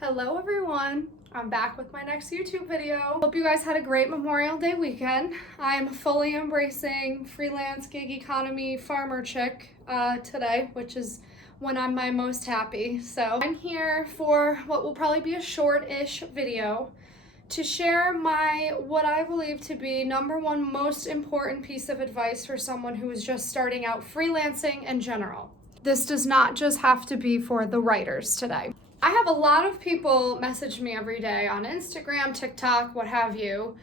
Hello everyone, I'm back with my next YouTube video. Hope you guys had a great Memorial Day weekend. I'm fully embracing freelance gig economy farmer chick today, which is when I'm my most happy. So I'm here for what will probably be a short-ish video to share what I believe to be #1 most important piece of advice for someone who is just starting out freelancing in general. This does not just have to be for the writers today. I have a lot of people message me every day on Instagram, TikTok, what have you,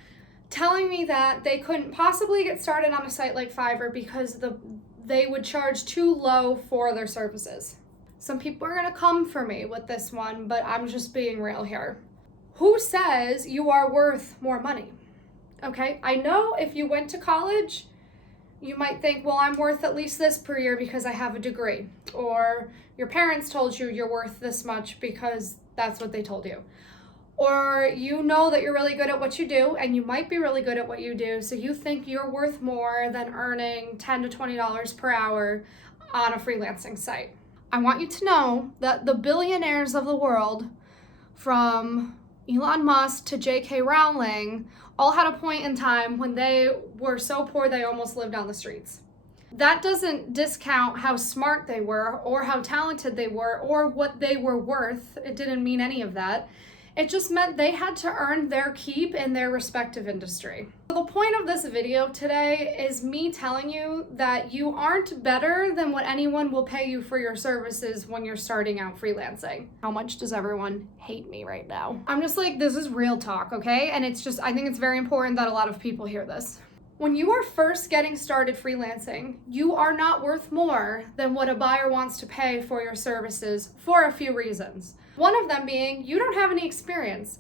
telling me that they couldn't possibly get started on a site like Fiverr because they would charge too low for their services. Some people are gonna come for me with this one, but I'm just being real here. Who says you are worth more money? Okay, I know if you went to college, you might think, well, I'm worth at least this per year because I have a degree. Or your parents told you you're worth this much because that's what they told you. Or you know that you're really good at what you do, and you might be really good at what you do, so you think you're worth more than earning $10 to $20 per hour on a freelancing site. I want you to know that the billionaires of the world, from Elon Musk to J.K. Rowling, all had a point in time when they were so poor they almost lived on the streets. That doesn't discount how smart they were or how talented they were or what they were worth. It didn't mean any of that. It just meant they had to earn their keep in their respective industry. The point of this video today is me telling you that you aren't better than what anyone will pay you for your services when you're starting out freelancing. How much does everyone hate me right now? I'm just like, this is real talk, okay? And it's just, I think it's very important that a lot of people hear this. When you are first getting started freelancing, you are not worth more than what a buyer wants to pay for your services for a few reasons. One of them being, you don't have any experience.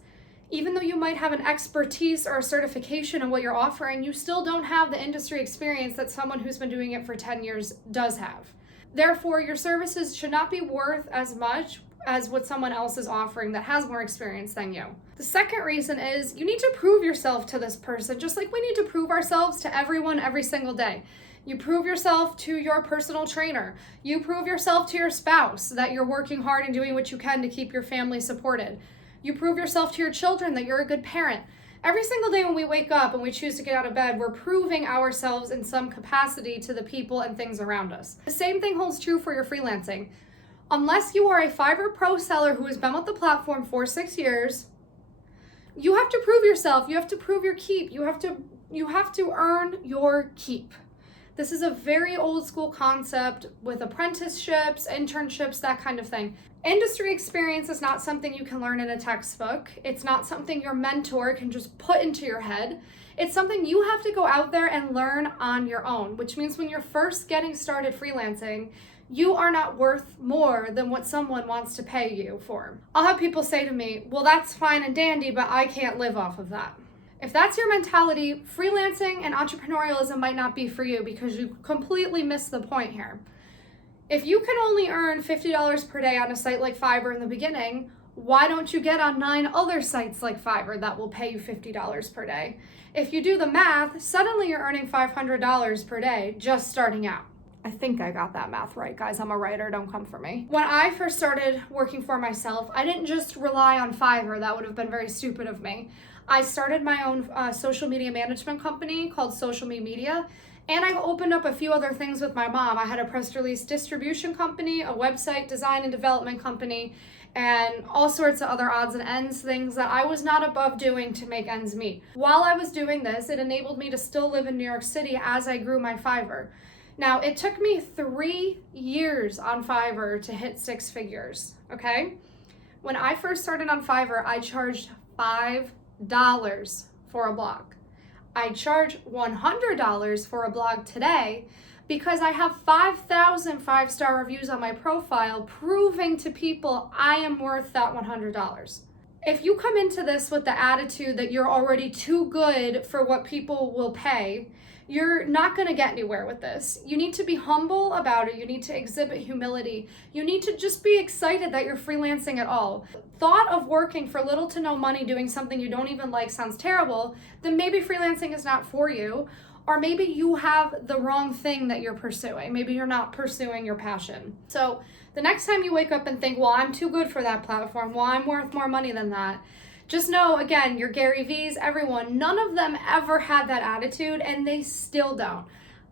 Even though you might have an expertise or a certification in what you're offering, you still don't have the industry experience that someone who's been doing it for 10 years does have. Therefore, your services should not be worth as much as what someone else is offering that has more experience than you. The second reason is you need to prove yourself to this person, just like we need to prove ourselves to everyone every single day. You prove yourself to your personal trainer. You prove yourself to your spouse that you're working hard and doing what you can to keep your family supported. You prove yourself to your children that you're a good parent. Every single day when we wake up and we choose to get out of bed, we're proving ourselves in some capacity to the people and things around us. The same thing holds true for your freelancing. Unless you are a Fiverr Pro seller who has been with the platform for 6 years, you have to prove yourself. You have to prove your keep. You have to earn your keep. This is a very old school concept with apprenticeships, internships, that kind of thing. Industry experience is not something you can learn in a textbook. It's not something your mentor can just put into your head. It's something you have to go out there and learn on your own, which means when you're first getting started freelancing, you are not worth more than what someone wants to pay you for. I'll have people say to me, well, that's fine and dandy, but I can't live off of that. If that's your mentality, freelancing and entrepreneurialism might not be for you because you completely miss the point here. If you can only earn $50 per day on a site like Fiverr in the beginning, why don't you get on 9 other sites like Fiverr that will pay you $50 per day? If you do the math, suddenly you're earning $500 per day just starting out. I think I got that math right, guys. I'm a writer, don't come for me. When I first started working for myself, I didn't just rely on Fiverr. That would have been very stupid of me. I started my own social media management company called Social Me Media, and I've opened up a few other things with my mom. I had a press release distribution company, a website design and development company, and all sorts of other odds and ends, things that I was not above doing to make ends meet. While I was doing this, it enabled me to still live in New York City as I grew my Fiverr. Now, it took me 3 years on Fiverr to hit 6 figures, okay? When I first started on Fiverr, I charged $5 for a blog. I charge $100 for a blog today because I have 5,000 5-star reviews on my profile proving to people I am worth that $100. If you come into this with the attitude that you're already too good for what people will pay, you're not going to get anywhere with this. You need to be humble about it. You need to exhibit humility. You need to just be excited that you're freelancing at all. Thought of working for little to no money doing something you don't even like sounds terrible, then maybe freelancing is not for you. Or maybe you have the wrong thing that you're pursuing. Maybe you're not pursuing your passion. So the next time you wake up and think, well, I'm too good for that platform, well, I'm worth more money than that, just know, again, your Gary V's, everyone, none of them ever had that attitude, and they still don't.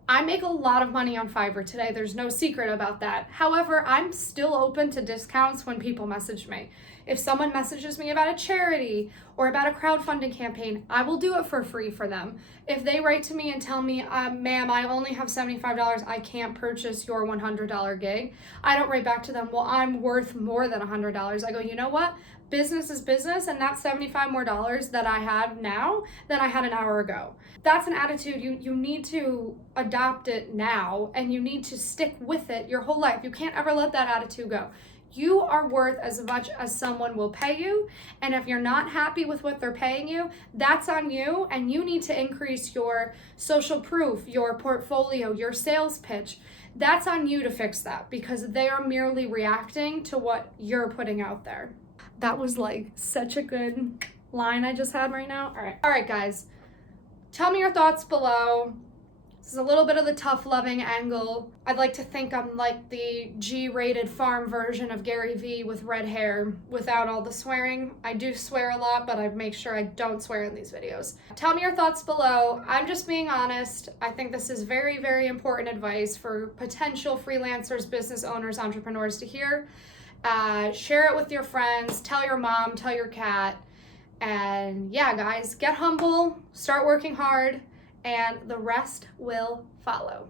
I make a lot of money on Fiverr today. There's no secret about that. However, I'm still open to discounts when people message me. If someone messages me about a charity or about a crowdfunding campaign, I will do it for free for them. If they write to me and tell me, ma'am, I only have $75, I can't purchase your $100 gig, I don't write back to them, well, I'm worth more than $100. I go, you know what? Business is business, and that's $75 more that I have now than I had an hour ago. That's an attitude you need to adopt it now, and you need to stick with it your whole life. You can't ever let that attitude go. You are worth as much as someone will pay you, and if you're not happy with what they're paying you, that's on you, and you need to increase your social proof, your portfolio, your sales pitch. That's on you to fix that, because they are merely reacting to what you're putting out there. That was like such a good line I just had right now. All right, guys, tell me your thoughts below. This is a little bit of the tough loving angle. I'd like to think I'm like the G-rated farm version of Gary V with red hair without all the swearing. I do swear a lot, but I make sure I don't swear in these videos. Tell me your thoughts below. I'm just being honest. I think this is very, very important advice for potential freelancers, business owners, entrepreneurs to hear. Share it with your friends, tell your mom, tell your cat, and yeah, guys, get humble, start working hard, and the rest will follow.